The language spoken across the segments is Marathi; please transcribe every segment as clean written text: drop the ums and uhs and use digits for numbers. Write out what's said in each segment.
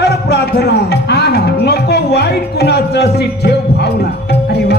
कर प्रार्थना नको वाईट कुणाचं अशी ठेव भावना. अरे वा.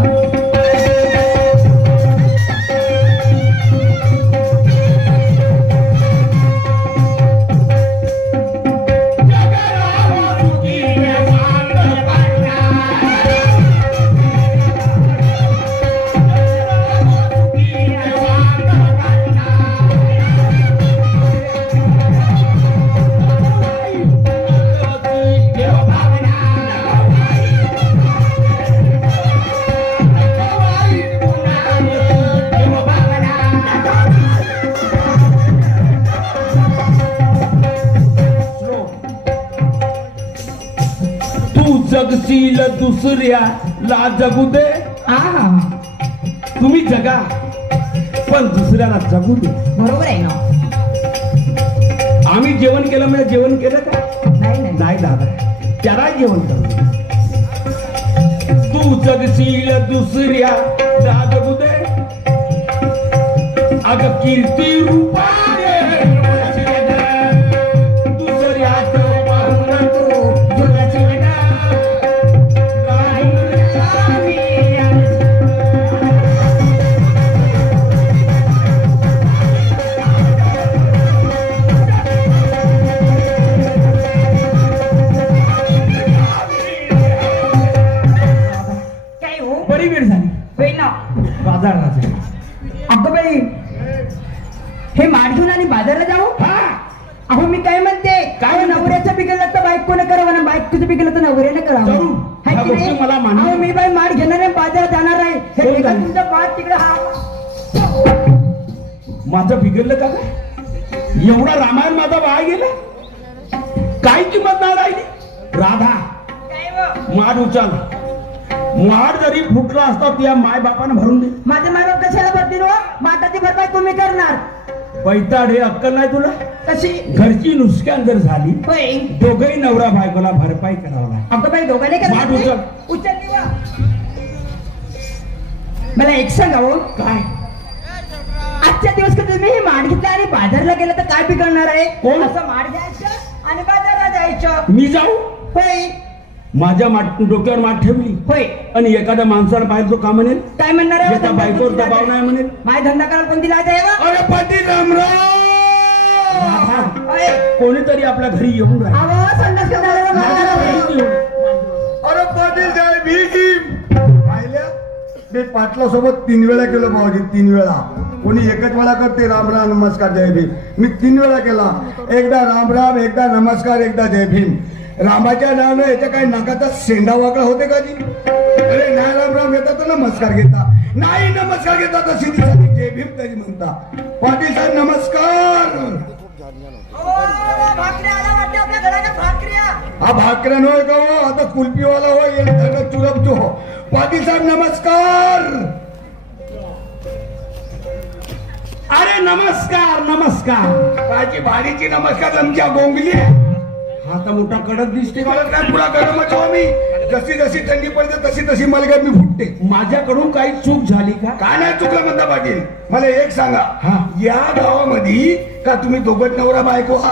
जगशील दुसऱ्या ला जगू दे. तुम्ही जगा पण दुसऱ्याला जगू दे. बरोबर आहे ना. आम्ही जेवण केलं म्हणजे जेवण केलं का? नाही दादा, त्याला जेवण करू. तू जगशील दुसऱ्या ला जगू दे. अग कीर्ती रूपा अगं बाई, हे माठ घेऊन आणि बाजारला जाऊ. अहो मी काय म्हणते, काय नवऱ्याचं बिघडलं तर बायकोने करावं ना, बायकोचं बिघडलं तर नवऱ्याने करावं. मला मानव. मी बाई माठ घेणार आहे, बाजारात जाणार आहे. हे तुमचा माठ तिकडे. माझं बिघडलं का काय? एवढा रामायण माझा वाया गेला. काय किंमत नाही राहिली. राधा माठ उचल. माठ जरी फुटला असता त्या माय बापानं भरून दे. माझे माय बाप कशाला भरतील? माठाची भरपाई तुम्ही करणार. पैताड हे अक्कल नाही तुला? कशी? घरची नुकसान जर झाली दोघही नवरा बायकोला भरपाई करावं लागेल. अगं बाई दोघांनी माठ उचल. उचलली वा. मला एक सांगा हो, काय आजच्या दिवस कधी तुम्ही हे माठ घेतला आणि बाजारला गेलं तर काय बिघडणार आहे? कोण? असं माठ घ्यायचं आणि बाजारला जायचं. मी जाऊ? होय. माझ्या डोक्यावर माठ ठेवली होय आणि एखाद्या माणसाला पाहिजे तो का म्हणेल? काय म्हणणार आहे? एका बायकोवर दबाव नाही म्हणेल. माय धंदा करायला कोणती लाज आहे? अरे पाटील रामराव, कोणीतरी आपल्या घरी येऊन राहील. अरे पाटील जय भीम. पाहिल्या मी पाटला सोबत 3 वेळा केलं भाऊजी. 3 वेळा. कोणी एकच वेळा करते राम राम नमस्कार जय भीम. मी 3 वेळा केला. एकदा राम राम, एकदा नमस्कार, एकदा जय भीम. रामाच्या नावानं याच्या काही नाकाचा शेंडा वाकडा होते का जी? अरे नाही राम राम घेता तर नमस्कार घेता, नाही नमस्कार घेता तर सिधी जय भीम तरी म्हणता. पाटील साहेब नमस्कार. हा भाकऱ्या नव्हे का हो, आता कुल्फीवाला हो, येईल चुरपचो हो. पाटील साहेब नमस्कार. अरे नमस्कार नमस्कार. काची भारीची नमस्कार. आमच्या गोंगली आता मोठा कडक दिसते. मला काय पुरा गरमच हो. मी जशी जशी थंडी पडते तशी तशी मला मी फुटते. माझ्याकडून काही चूक झाली का? काय नाही चुकलं म्हणता पाटील. मला एक सांगा, या गावामध्ये का तुम्ही दोघत नवरा बायको हा?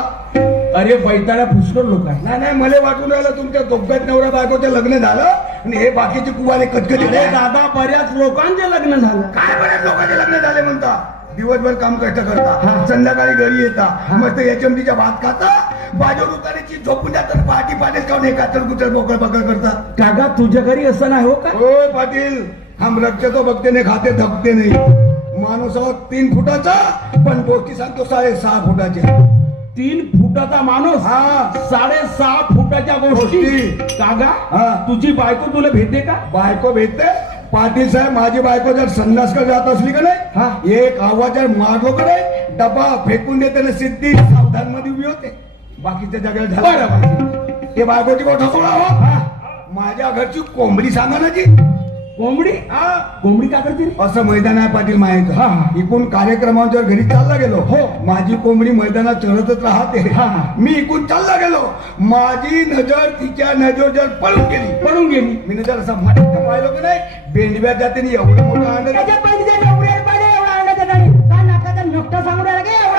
अरे बैताळा पुष्कळ लोक आहे. नाही नाही, मला वाटून राहिलं तुमच्या दोघत नवरा बायकोचं लग्न झालं आणि हे बाकीचे कुवाले कटकटी. दादा बऱ्याच लोकांचे लग्न झालं. काय बऱ्याच लोकांचे लग्न झाले म्हणता? दिवसभर काम कष्ट करता, संध्याकाळी घरी येता, मस्त एचएमटीच्या भात खाता, बाजू दुकानाची झोपून जातात, पहाटी पाटील खाऊन हे कातर कुचल बोकळ बकळ करता. काका तुझ्या घरी असं नाही हो का? होय पाटील, हम रखते तो बघते नाही, खाते धकते नाही. माणूस 3 फुटाचा पण गोष्टी सांगतो 6.5 फुटाच्या. 3 फुटाचा माणूस 6.5 फुटाच्या गोष्टी. कागा तुझी बायको तुला भेटते का? बायको भेटते पाटील साहेब. माझी बायको जर संडासकडे जात असली का नाही, एक आवाज जर मारलो का नाही, डबा फेकून देते ना, सिद्धी सावधान मध्ये उभी होते. बाकीच्या जगात झालं ते बायकोची गोष्ट सोडा हो. माझ्या घरची कोंबडी सांगा ना जी. कोंबडी? कोंबडी का करते? असं मैदान आहे पाटील माहित. इकून कार्यक्रमावर जर घरी चालला गेलो, हो माझी कोंबडी मैदानात चरतच राहते. मी इकून चालला गेलो, माझी नजर तिच्या नजर जर पळून गेली. मी नजर असं मटका पाहिलं की नाही, बेंडव्यात जाते नाही. एवढं मोठं अंड नोकटा सांगून राहिला की एवढा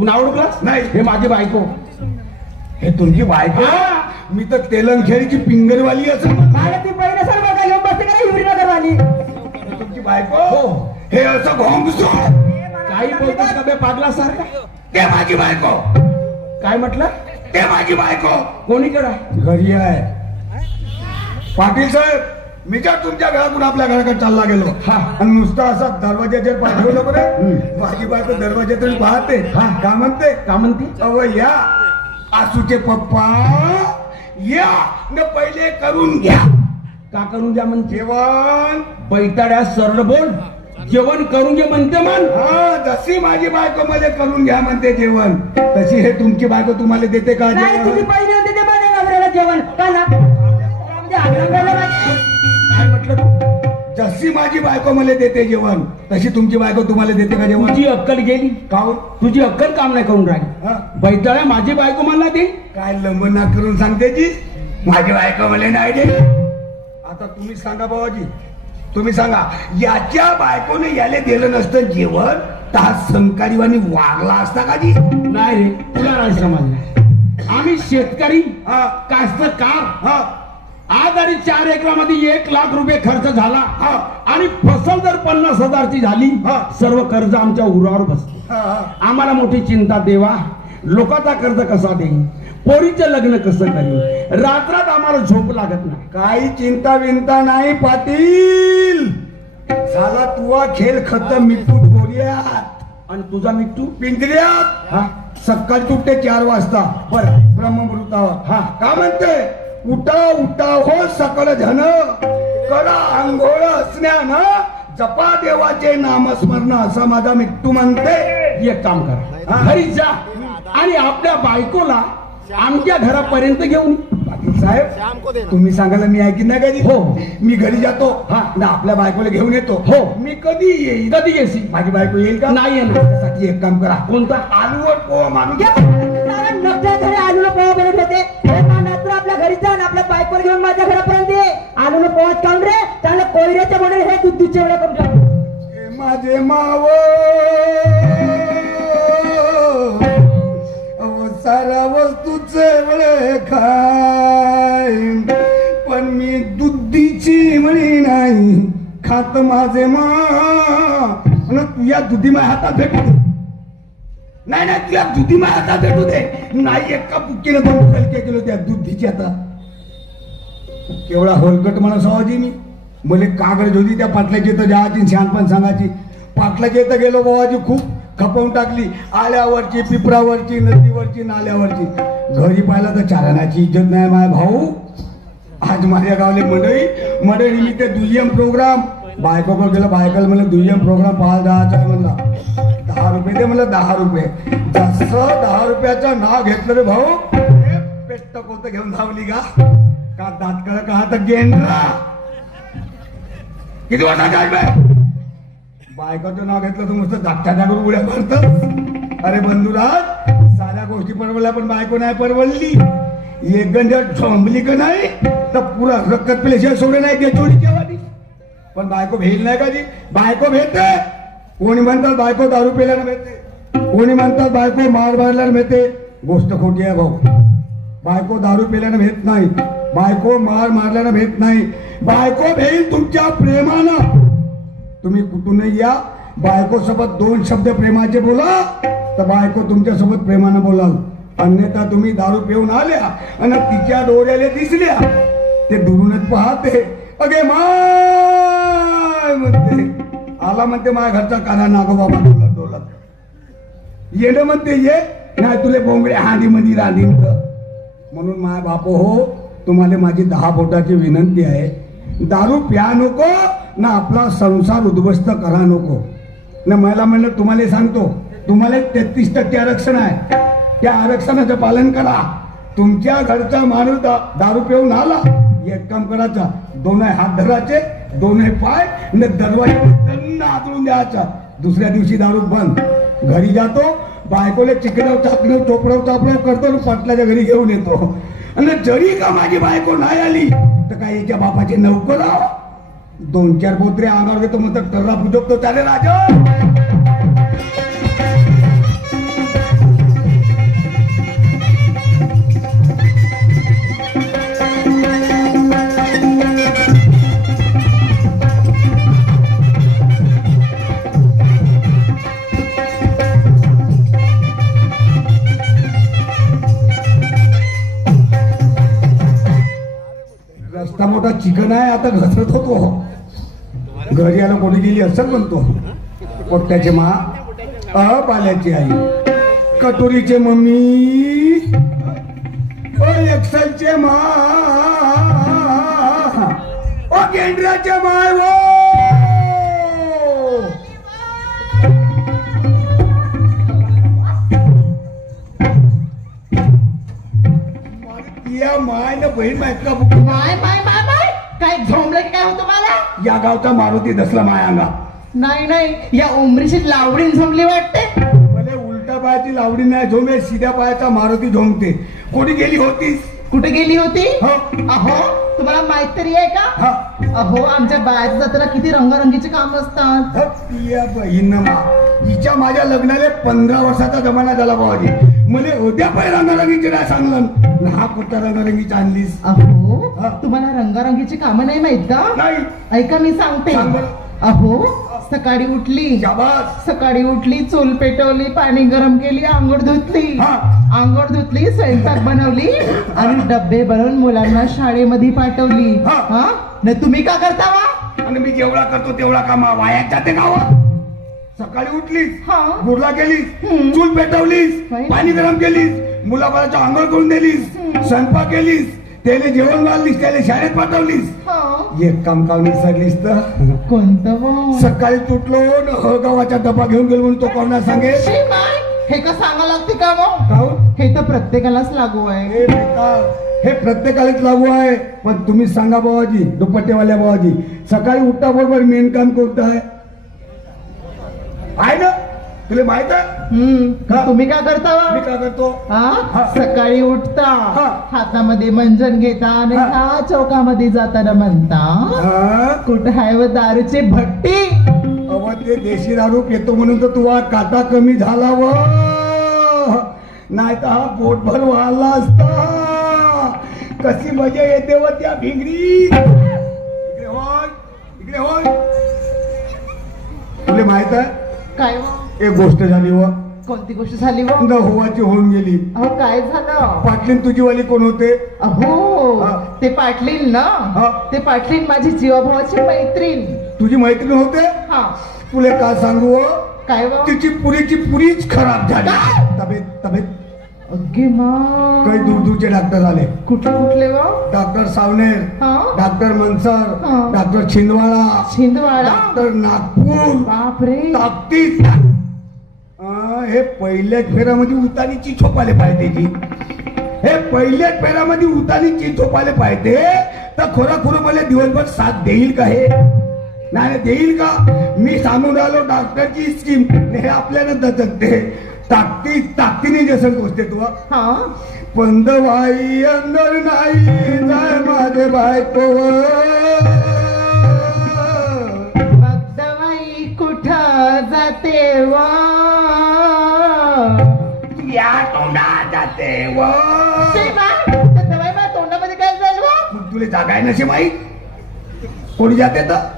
तू नाव ओळखलास? नाही. हे माझी बायको. हे तुमची बायको? हा. मी तर तेलंगखेडची पिंगरवाली असं मला ती पहिलं सर्व काय घेऊन बसते का हिवरीनगरवाली? तुमची बायको? हो. हे असं घोंगसो काही बोलतोस का बे पागलासारखा? ते माझी बायको. काय म्हटलं? ते माझी बायको कोणीकडे आहे? घरी आहे. पाटील साहेब, मी ज्या तुमच्या घरातून आपल्या घराकडे चालला गेलो हा. आणि नुसता असा दरवाजाच्या पाठवलं बरं, माझी बायको दरवाजातून पाहते. हा. का म्हणते? का म्हणते? अव या आसूचे पप्पा या न पहिले करून घ्या का करून घ्या म्हणते? जेवण. बैताड्या सरळ बोल. जेवण करून घे म्हणते मन. हा, जशी माझी बायको मला करून घ्या म्हणते जेवण, तशी हे तुमची बायको तुम्हाला देते का नाही, तुझी जेवण? पहिली होती ते माझ्या नवऱ्याला जेवण का ना? म्हणजे आग्रहाला नाही. काय म्हटलं तू? जशी माझी बायको मला देते जेवण, तशी तुमची बायको तुम्हाला देते का जेवण? तुझी अक्कल गेली. काहून? तुझी अक्कल काम नाही करून राहिली. हा? बैताळ्या माझी बायको मला दे. काय लंबना करून सांगते जी माझी बायको मला नाही दे. आता तुम्ही सांगा बाबाजी, तुम्ही सांगा, याच्या बायकोने याला दिलं नसतं जेवण तर हा संकारीवाणी वागला असता का जी? नाही रे, तुला नाही समजलं. आम्ही शेतकरी, हा. कास्तकार. हा. आज आणि 4 एकरामध्ये 1 लाख रुपये खर्च झाला. हा. आणि फसल जर 50,000ची झाली, हा. सर्व कर्ज आमच्या उरावर बसते. हा, हा. आम्हाला मोठी चिंता देवा, लोकांचा कर्ज कसा देईन, पोरीचं लग्न कसं करीन, रात्रात आम्हाला झोप लागत नाही. काही चिंता विंता नाही पाटील. झाला तुवा खेळ खतम. मिठू बोलियात आणि तुझा मिट्टू? पिंजऱ्यात. हा. सकाळी तुटते 4 वाजता बरं. ब्रह्ममृतावर. हा. का म्हणते? उठा उठा हो सकल धन, करा आंघोळ असण्यानं, जपा देवाचे नामस्मरण, असं माझा मिट्टू म्हणते. एक काम करा, हा. घरी जा आणि आपल्या बायकोला आमच्या घरापर्यंत घेऊन. पाटील साहेब, तुम्ही सांगायला मी ऐकीन नाही कधी. हो. मी घरी जातो हा. ना आपल्या बायकोला घेऊन येतो. हो. मी कधी येईल? कधी येशील? माझी बायको येईल का? नाही येणार. त्यासाठी एक काम करा, कोणता? आलूवर पोहा मारून घ्या. नकळत आलूला पोहा बनवत होते. हे मानात्र आपल्या घरी जा आणि आपल्या बायकोला घेऊन माझ्या घरापर्यंत ये. आलूला पोहा खाऊन रे, चांगलं कोयऱ्याच्या बनवून हे दूध चिवड्या करून ठेव. हे माझे माव सारा वस्तूचे वळे खाय, पण मी दुधीची म्हणी नाही खात माझे मा. तुझ्या दुधी माझ्या हातात भेटू दे. नाही नाही, तुझ्या दुधी माझ्या हातात भेटू दे. नाही, एका बुक्कीनं 2 कलके केलो त्या दुधीची. आता केवढा होलकट मला सवाजी मी. मले कागद होती त्या पाटल्याची तर जायची, शहाणपण सांगायची. पाटलाच्या इथं गेलो बाबाजी, खूप खपवून टाकली. आल्यावरची, पिपरावरची, नदीवरची, नाल्यावरची. घरी पाहिलं तर चारणाची इज्जत नाही माझ्या भाऊ. आज माझ्या गावले मंडळी मी ते दुय्यम प्रोग्राम बायकोकडे गेलं. बायकोला म्हणलं दुय्यम प्रोग्राम पाहायला जायचं आहे म्हणला. 10 रुपये दे म्हणलं. 10 रुपये. जसं 10 रुपयाचं नाव घेतलं रे भाऊ, पेट्ट कोणतं घेऊन धावली का दातकळ का तर गेंडरा. किती वाटा बायकोचं नाव घेतलं तर मस्त धाकट्या जागून उड्या मारत. अरे बंधुराज, साऱ्या गोष्टी परवडल्या पण बायको नाही परवडली. एक गंजट झोंबली का नाही तर पुरा रक्कत पेल्याशिवाय सोडे नाही ते चोरी जेवानी. पण बायको भेल नाही का जी? बायको भेटते. कोणी म्हणतात बायको दारू पेल्यानं भेटते, कोणी म्हणतात बायको मार मारल्यानं भेटते. गोष्ट खोटी आहे भाऊ. बायको दारू पेल्यानं भेट नाही, बायको मार मारल्यानं भेट नाही. बायको भेल तुमच्या प्रेमानं. तुम्ही कुठूनही या, बायको सोबत 2 शब्द प्रेमाचे बोला तर बायको तुमच्या सोबत प्रेमानं बोलाल. अन्यथा तुम्ही दारू पिऊन आल्या आणि तिच्या डोळ्याला दिसल्या ते दुरूनच पाहते. अगे माय म्हणते, आला म्हणते माझ्या घरचा काना नागो बाबा डोलत डोलत. येणं म्हणते ये, नाही तुले बोंगडे हांडी मध्ये रांधीन. म्हणून माय बापो हो, तुम्हाला माझी 10 बोटाची विनंती आहे. दारू प्या नको ना आपला संसार उद्ध्वस्त करा नको ना. मला म्हणलं तुम्हाला सांगतो, तुम्हाला 33% आरक्षण आहे. त्या आरक्षणाचं पालन करा. तुमच्या घरचा माणूस दारू पिऊन आला, एक काम करायचा, 2 हात धरायचे, 2 पाय न दरवाजा आदळून द्यायचा. दुसऱ्या दिवशी दारू बंद. घरी जातो, बायकोले चिकडाव चाकणं चोपडाव चापडाव करतो, पाटलाच्या घरी घेऊन येतो. आणि जरी का माझी बायको नाही आली तर काय याच्या बापाचे नौकर 2-4 बोत्रे अंगावर घेतो म्हणतात टर्रा पुजवतो. चालेल राजा. चिकन आहे आता घसरत होतो घरी आला कोणी गेली असं म्हणतो पोट्ट्याचे मा पाल्याची आई कटोरीचे मम्मी एक्सलचे मा गेंड्राचे माय वो या माय ना बहीण माहित का माय माय माय माय काय झोंबलं की काय हो तुम्हाला? या गावचा मारुती दसला माय अंगा नाही नाही या उमरीशी लावडीन झोंबली वाटते. मला उलटा पायाची लावडी नाही झोंबे सीध्या पायाचा मारुती झोंबते. कोणी गेली होतीस? कुठे गेली होती? हो. अहो तुम्हाला माहित तरी आहे का? हा. अहो आमच्या बायाच्या जत्रा किती रंगारंगीचे काम असतात. या बहीण हिच्या माझ्या लग्नाला 15 वर्षाचा जमाना झाला बाबाजी. मला उद्या पाय रंगारंगीचे नाही सांगलं हा कुठच्या रंगारंगीची आणलीस? अहो हा. तुम्हाला रंगारंगीची कामं नाही माहित का? नाही. ऐका मी सांगते. सांग बरं. अहो सकाळी शाबास. उठली चूल पेटवली पाणी गरम केली आंघोळ धुतली हा. आंघोळ धुतली स्वयंपाक बनवली आणि डब्बे बनवून मुलांना शाळेमध्ये पाठवली. हा. हा न तुम्ही का करता वा? आणि मी जेवढा करतो तेवढा कामा वायात जाते गावा. सकाळी उठलीस हा. गुरला केलीस हम्म. चूल पेटवलीस बाई. पाणी गरम केलीस मुलाबाळाचं आंघोळ करून दिलीस स्वयंपाक केलीस त्याला जेवण घाललीस त्याला शाळेत पाठवलीस. हा. एक काम विसरलीस तर कोणतं वा? सकाळी तुटलो गावाचा डबा घेऊन गेलो म्हणून तो कोणा सांगेल? शी माय, हे का सांगा लागते का मग? काहून? हे तर प्रत्येकालाच लागू आहे. हे बेटा, हे प्रत्येकालाच लागू आहे पण तुम्ही सांगा बाबाजी दुपट्टेवाल्या बाबाजी सकाळी उठता बरोबर मेन काम कोणतं आहे ना तुला माहित आहे? का? तुम्ही काय करता वा? मी काय करतो हा? सकाळी उठता हा. हातामध्ये मंजन घेता आणि हा. ह्या चौकामध्ये जाताना म्हणता हा? कुठे आहे व दारूची भट्टी? अव ते देशी दारू पितो म्हणून तर तुझा काटा कमी झाला व नाही तर हा पोटभर वाहला असता. कशी मजा येते व त्या भिंगरी. इकडे होय इकडे होय. तुला माहित आहे काय व? एक गोष्ट झाली व कोणती गोष्ट झाली व? होवाची होऊन गेली. अहो काय झालं? पाटलीन तुझी वाली कोण होते? अहो हा. ते पाटलीन ना हा. ते पाटलीन माझी जीवाभावाची मैत्रीण. तुझी मैत्रीण होते? हा. तुला काय सांगू व? काय व? तिची पुरीच खराब झाली. तब्येत अगे मा काही दूरचे डॉक्टर आले. कुठले व? डॉक्टर सावनेर हा. डॉक्टर मनसर हा. डॉक्टर छिंदवाडा छिंदवाडा. डॉक्टर नागपूर बापरे. ताकतीत हे पहिल्याच फेऱ्यामध्ये उतानीची झोपाले पाहिजे. हे पहिल्याच फेऱ्यामध्ये उतानीची झोपाले पाहिजे तर खोरा मला दिवसभर साथ देईल का? हे नाही देईल का? मी सांगून राहिलो डॉक्टरची स्कीम हे आपल्याला दचकते. ताकदीने जसं गोष्ट तू हा. पंदवाई अंदर नाही जाय माझे बायको भक्तबाई कुठं जाते व? या तोंडा जाते व भक्तबाई माझ्या तोंडामध्ये काय झालं व? तुला जागा आहे नसे माहीत कोणी जाते तर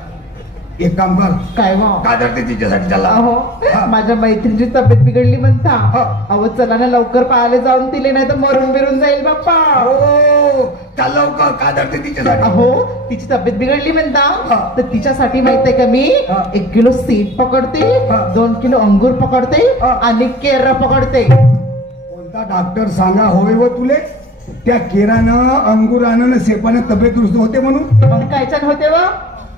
एक काम कर काय व? का धरते तिच्यासाठी त्याला? अहो हा. माझ्या मैत्रिणीची तब्येत बिघडली म्हणता. हा. अहो चला ना लवकर पाहायला जाऊन तिले नाही तर मरून बिरून जाईल बाप्पा. हो चाल लवकर का धरते तिच्यासाठी? अहो तिची तब्येत बिघडली हा. म्हणता तर तिच्यासाठी माहित आहे का मी हा. 1 किलो सेब पकडते हा. 2 किलो अंगूर पकडते हा. आणि केर पकडते. कोणता डॉक्टर सांगा होय व तुले त्या केरानं अंगुरानं सेपानं तब्येत दुरुस्त होते म्हणून? मग कायच्यान होते व?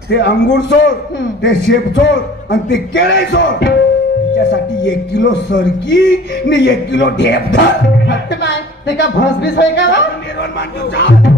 ते अंगूर सोड हम्म. ते शेप सोड आणि ते केळे सोड. त्याच्यासाठी 1 किलो सरकी आणि 1 किलो ढेप धर. भक्तबाई ते का भसबीस होय का व? निर्वाण मांडतो जा.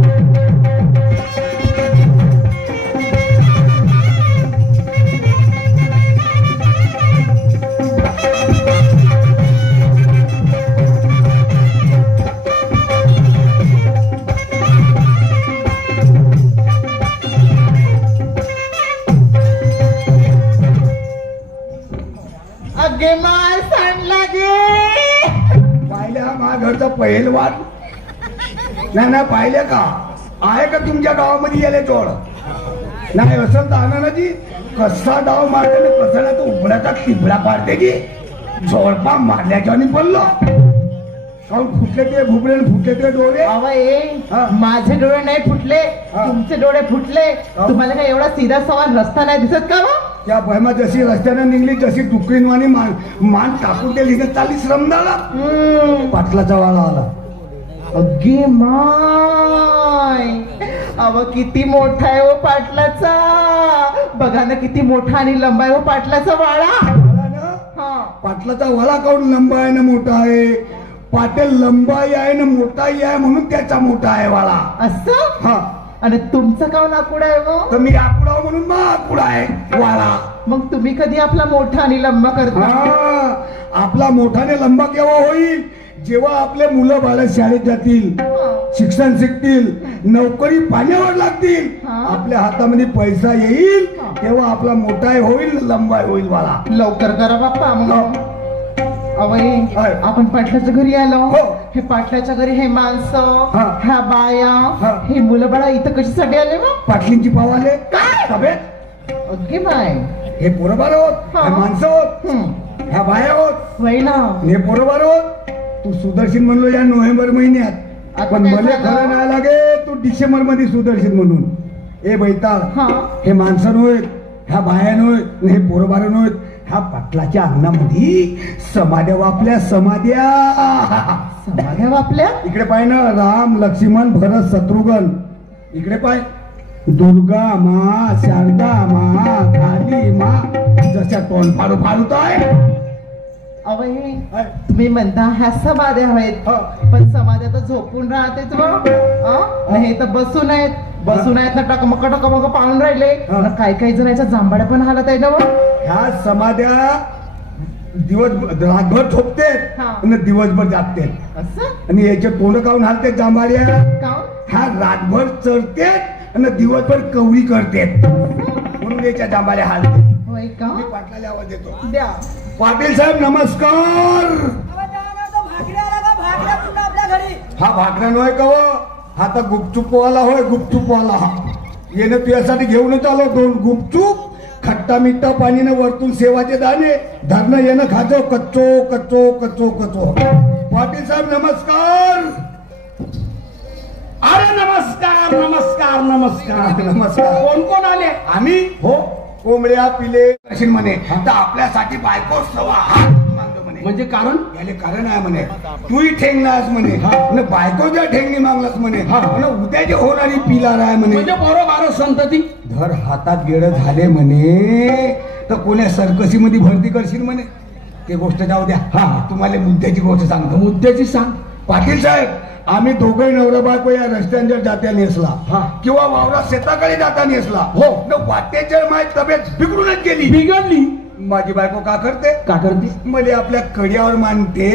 अगे माय सांडला गे. पाहिल्या माझ्या घरचा पहिलवान नाही पाहिल्या का? आहे का तुमच्या गावामध्ये गेले चोळ? नाही असं तर आनंदाची कसा डाव मारते ना कसा ना तो उघड्याचा तिबडा पाडते की झोडपा मारल्याच्या आणि बोललो काऊन फुटले ते भुबळे आणि फुटले ते डोळे हा. माझे डोळे नाही फुटले, हा. तुमचे डोळे फुटले. हा. तुम्हाला काय एवढा सीधा सवाल रस्ता नाही दिसत का मग? त्या बहिमा जशी रस्त्याने निघली तशी डुकरीन वाणी मान टाकून दिली तर चाली श्रमदाला पाटलाचा वाळा आला. अगे माय, अव किती मोठा आहे हो पाटलाचा. बघा ना किती मोठा आणि लंबा आहे हो पाटलाचा वाळा. आला ना? हा. पाटलाचा वाळा काऊन लंबा आहे ना मोठा आहे? पाटील लंबाई आहे ना मोठाही आहे म्हणून त्याचा मोठा आहे वाळा. असं? हा आणि तुमचं काऊन आकुड आहे मग? तर मी आकुडा म्हणून मग आकुडा आहे वाळा. मग तुम्ही कधी आपला मोठा आणि लंबा करता? हा, आपला मोठाने लंबा केव्हा होईल? जेव्हा आपले मुलं बाळ शाळेत जातील, शिक्षण शिकतील, नोकरी पाण्यावर लागतील, हा. आपल्या हातामध्ये पैसा येईल, तेव्हा आपला मोठा होईल, लंबा होईल वाला. लवकर करा बाप्पा. मग अवय काय? आपण पाटलाच्या घरी आलो. हो. हे पाटलाच्या घरी हे माणसं, हा. ह्या बाया, हा. हे मुलं बाळा इथं कशासाठी आले मग? पाटलींची पावाले काय? तब्येत अगदी बाय. हे पोरबार होत, हा. हे माणसं होत, ह्या बाया होत, वय ना. हे पोरबार होत. तू सुदर्शन म्हणलो या नोव्हेंबर महिन्यात, आता पण काय मला झालं? खरं नाही लागे तू डिसेंबर मध्ये सुदर्शन म्हणून. ए बैताळ, हा. हे माणसं नव्हेत, ह्या बाया नव्हेत, हे पोरबार नव्हेत, ह्या पाटलाच्या अंगणामध्ये समाध्या वापल्या, समाध्या. समाध्या बापल्या. इकडे पाय ना, राम लक्ष्मण भरत शत्रुघ्न. इकडे पाय, दुर्गा मा, शारदा मा, काली मा, जशा तोंड फाडू फाडूत आहे. अवय तुम्ही म्हणता ह्या समाध्या आहेत, हा. पण समाध्या तर झोपून राहतेच मग. हे तर बसून आहेत, बसून आहेत ना, टकमक टकमक पाळून राहिले. हा. आणि काही काही जणांच्या जांभड्या पण हालत आहे ना मग. ह्या समाध्या रातभर झोपतेत हा. आणि दिवसभर जागतेत. असं आणि याचे तोंड काऊन हालतेत जांभाड्या? काऊन? ह्या रातभर चरतेत आणि दिवसभर कवरी करतेत म्हणून याच्या जांभाड्या हालते. होय का? मी पाटलाला आवाज देतो. द्या. पाटील साहेब नमस्कार. हा भाकऱ्या नव्हे का हो? हा तर गुपचूपवाला होय, गुपचूपवाला. हा येणं तुझ्यासाठी घेऊनच आलो दोन गुपचूप, खट्टा मिठ्ठा पाणीनं वरतून सेवाचे दाणे, धरणं येणं खाजो कच्चो कच्चो कच्चो कच्चो. पाटील साहेब नमस्कार. अरे नमस्कार नमस्कार नमस्कार. नमस्कार. कोण कोण आले? आम्ही हो. कोंबड्या पिले अशी म्हणे, तर आपल्यासाठी बायको सवा हात मागतो म्हणे. म्हणजे कारण? याले कारण आहे म्हणे, तूही ठेंगलास म्हणे, न बायकोच्या ठेंगणी मागलास म्हणे, न उद्याची होणारी पिलार आहे म्हणे. म्हणजे बरोबर संतती धर हातात गेड झाले म्हणे, तर कोण्या सर्कसी मध्ये भरती करशील म्हणे. ते गोष्ट जाऊ द्या. हा तुम्हाला मुद्द्याची गोष्ट सांगतो. मुद्द्याची सांग. पाटील साहेब, आम्ही दोघे नवरा बायको या रस्त्यांच्या जात्या नेसला, हा. किंवा वावरात शेताकडे जाता नेसला, हो. न वाटेच्या माझी तब्येत बिघडूनच गेली. बिघडली. माझी बायको का करते? का करते? मला आपल्या कड्यावर मानते,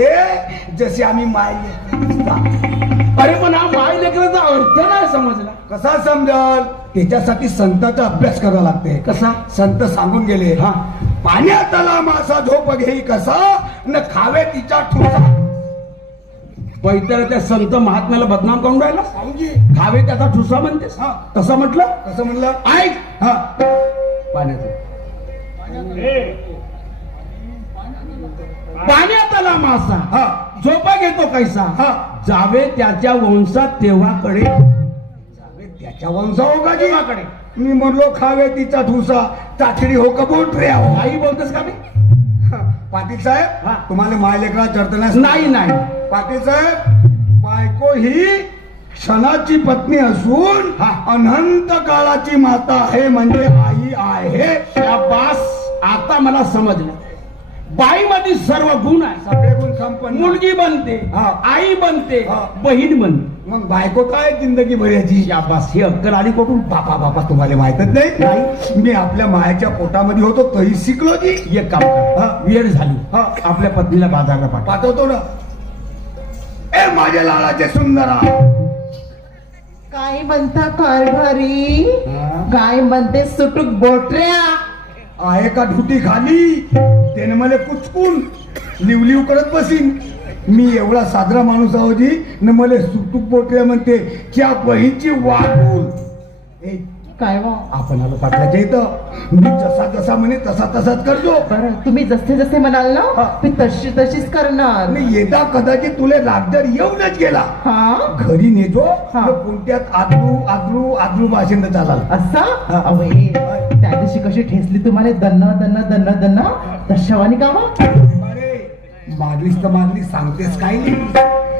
जसे आम्ही माय लेकरं. अरे पण हा माय लेकराचा अर्थ नाही समजला. कसा समजाल? त्याच्यासाठी संतांचा अभ्यास करावा लागते. कसा? संत सांगून गेले, हा. पाण्यात आला मासा झोप घेई कसा, न खावे तिच्या ठुसा. पैतर त्या संत महात्म्याला बदनाम करून राहिला. समजी खावे त्याचा ठुसा म्हणतेस. हा. तसं म्हटलं. कसं म्हणलं? ऐक. हा. पाण्यात आला मासा, हा. झोपा घेतो कैसा, हा. जावे त्याच्या वंशात तेव्हाकडे. त्याच्या वंशा हो का तेव्हाकडे. मी म्हणलो खावे तिचा ठुसा, चाचडी हो का बोट रे हो. आई बोलतेस का मी? पाटील साहेब, हा. तुम्हाला मायलेकरा चढताना नाही नाही. पाटील साहेब, बायको ही क्षणाची पत्नी असून हा. अनंत काळाची माता आहे, म्हणजे आई आहे. शाबास. आता मला समजलं. बाईमध्ये सर्व गुण आहे. सगळे गुण संपन्न. मुलगी बनते, हा. आई बनते, हा. बहीण बनते. मग बायको काय जिंदगी भरायची? शाबास. ही अक्कल आली कुठून? बापा बापा तुम्हाला माहितच नाही. मी आपल्या मायाच्या पोटामध्ये होतो तरी शिकलो जी. एक काम कर. हा. वेळ झाली. हा. आपल्या पत्नीला बाजारला पाठव. पाठवतो ना. ए माझ्या लालाचे सुंदरा. काय म्हणता कारभारी? हा. काय म्हणते सुटूक बोटऱ्या? आहे का ढुटी खाली? त्याने मला कुचकून लिवलिव करत बसीन. मी एवढा साजरा माणूस आहो जी, न मला सुटूक पोटऱ्या म्हणते. त्या बहीणची वागून. ए काय वा आपण आलो पाटलाच्या इथं मी जसा जसा म्हणे तसा तसाच करतो बरं तुम्ही जसे जसे म्हणाल हा. ना मी तशी तशीच करणार आणि येता कदाचित तुला लागदर येऊनच गेला हा घरी नेतो हा. तर कोणत्यात आदरू आदरू आदरू भाषण चालाल असा हा. अहो हे, त्या दिवशी कशी ठेसली तुम्हाला दन्न दन्न दन्न दन्न तशावानी का मग अरे मागलीस तर मागली सांगतेस काय नाही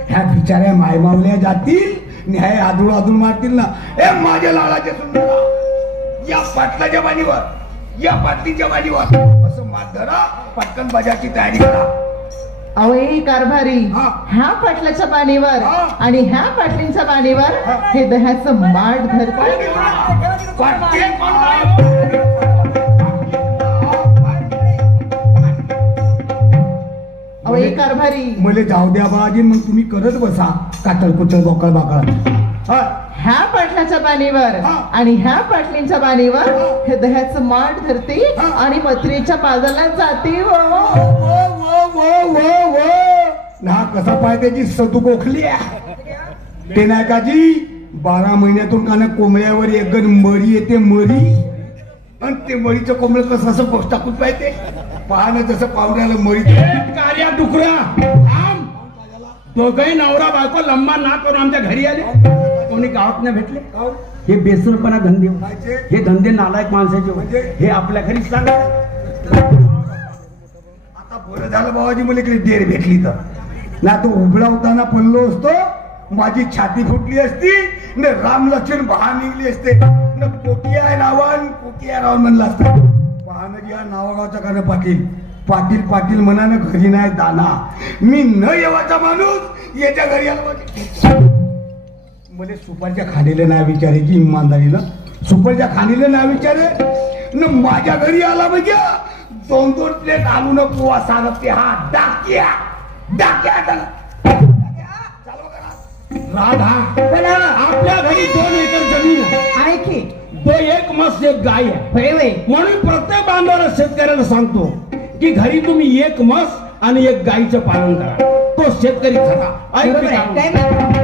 ह्या बिचाऱ्या मायमावल्या जातील न्याय आदळू आदळू मारतील ना ए माझ्या लाडाच्या सुंदरा या पाटलाच्या बाणीवर या पाटलीच्या बाणीवर असं मात धरा पटकन बजाची तयारी करा अहो हे कारभारी हा. ह्या पाटलाच्या बाणीवर हा. आणि ह्या पाटलींच्या बाणीवर हे दह्याचं माठ धरते अहो हे कारभारी मले जाऊ द्या बाजी मग तुम्ही करत बसा कातळ कुचळ बोकळ बाकळ ह्या पाटलाच्या बाणीवर हा. आणि ह्या पाटलींच्या बाणीवर हा. हे दह्याचं माठ धरते हा. आणि मथुरेच्या बाजारला जाते हो. ना कसा पाय त्याची सतू कोखली ते नाही का जी 12 महिन्यातून का कोंबड्यावर एक गण मरी येते मरी आणि ते मरीचं कोंबड कसं असं बस टाकून पाहिजे पाहणं जसं पाहुण्याला मरी कार्या डुकरा दोघही नवरा बायको लंबा ना करून आमच्या घरी आले कोणी गावात नाही भेटले हे बेसरपणा धंदे हे धंदे नालायक माणसाचे म्हणजे? हे आपल्या घरी सांग आता बरं झालं बाबाजी मला इकडे डेर भेटली तर ना तो उभळा होताना पडलो असतो माझी छाती फुटली असती न राम लक्ष्मण बहा निघली असते न कोटिया नावान कोटिया रावण म्हणलं असतं पाहणं या नावागावचा कारण पाटील पाटील पाटील म्हणानं घरी नाही दाना मी न येवाचा माणूस याच्या घरी आला मला सुपारच्या खाणीला नाही विचारायची इमानदारीनं सुपारच्या खाणीला नाही विचारे न माझ्या घरी आला म्हणजे 2-2 प्लेट आलू न पोवा सांगते हा डाक्या डाक्या राधा आपल्या घरी 2 एकर जमीन आहे. आहे की तो एक म्हस एक गाय आहे होय होय म्हणून प्रत्येक बांधवाला शेतकऱ्याला सांगतो की घरी तुम्ही एक म्हस आणि एक गायीचं पालन करा तो शेतकरी खरा ऐक बरोबर आहे पिकांनो. काय म्हणतो?